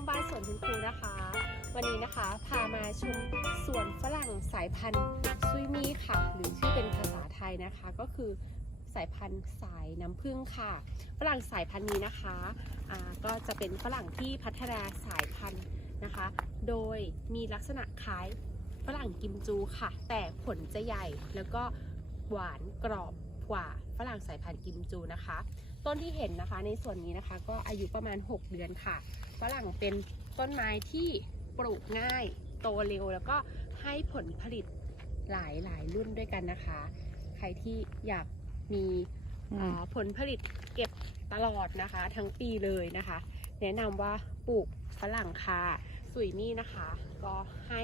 องบ้านสวนคุณครูนะคะ วันนี้นะคะพามาชมสวนฝรั่งสายพันธุ์ซุยมีค่ะ หรือชื่อเป็นภาษาไทยนะคะ ก็คือสายพันธุ์สายน้ำผึ้งค่ะฝรั่งสายพันธุ์นี้นะคะอ่าก็จะเป็นฝรั่งที่พัฒนาสายพันธุ์นะคะ โดยมีลักษณะคล้ายฝรั่งกิมจูค่ะ แต่ผลจะใหญ่แล้วก็หวานกรอบกว่าฝรั่งสายพันธุ์กิมจูนะคะ ต้นที่เห็นนะคะ ในส่วนนี้นะคะ ก็อายุประมาณ 6 เดือนค่ะฝรั่งเป็นต้นไม้ที่ปลูกง่ายโตเร็ว แล้วก็ให้ผลผลิตหลายหลายรุ่นด้วยกันนะคะ ใครที่อยากมีอ่าผลผลิตเก็บตลอดนะคะ ทั้งปีเลยนะคะ แนะนำว่าปลูกฝรั่งค่ะสุยมี่นะคะ ก็ให้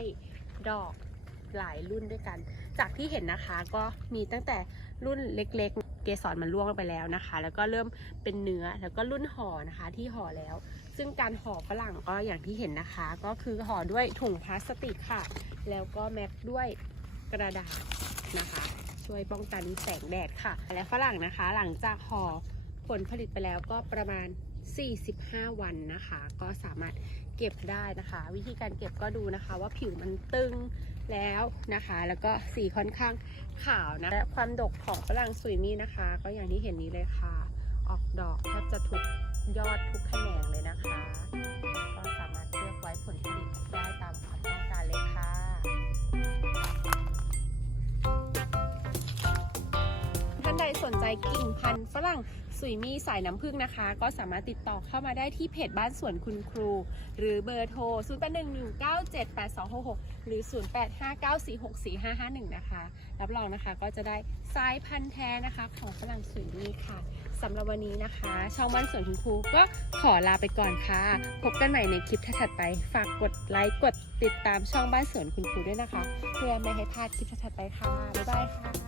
ดอกหลายรุ่นด้วยกัน จากที่เห็นนะคะก็มีตั้งแต่รุ่นเล็กๆ เกสรมันร่วงไปแล้วนะคะ แล้วก็เริ่มเป็นเนื้อแล้วก็รุ่นห่อนะคะที่ห่อแล้ว ซึ่งการห่อฝรั่งก็อย่างที่เห็นนะคะ ก็คือห่อด้วยถุงพลาสติกค่ะ แล้วก็แม็กด้วยกระดาษนะคะ ช่วยป้องกันแสงแดดค่ะ และฝรั่งนะคะ หลังจากห่อผลผลิตไปแล้วก็ประมาณ 45 วันนะคะ ก็สามารถเก็บได้นะคะ วิธีการเก็บก็ดูนะคะว่าผิวมันตึง แล้วนะคะ แล้วก็สีค่อนข้างขาวนะและความดกของฝรั่งสุยมี่นะคะ ก็อย่างที่เห็นนี้เลยค่ะ ออกดอกแทบจะทุกยอดทุกแขนงเลยนะคะ ก็สามารถเลือกไว้ผลผลิตได้ตามความต้องการเลยค่ะท่านใดสนใจกิ่งพันธุ์ฝรั่ง สุยมีสายน้ำผึ้งนะคะ ก็สามารถติดต่อเข้ามาได้ที่เพจบ้านสวนคุณครู หรือเบอร์โทร 0 8 1 1 9 7 8 2 6 6 หรือ 0 8 5 9 4 6 4 5 5 1 นะคะ รับรองนะคะก็จะได้สายพันธุ์แท้นะคะ ของฝรั่งสุยมีค่ะสำหรับวันนี้นะคะ ช่องบ้านสวนคุณครูก็ขอลาไปก่อนค่ะ พบกันใหม่ในคลิปถัดไป ฝากกดไลค์กดติดตามช่องบ้านสวนคุณครูด้วยนะคะ เพื่อไม่ให้พลาดคลิปถัดไปค่ะ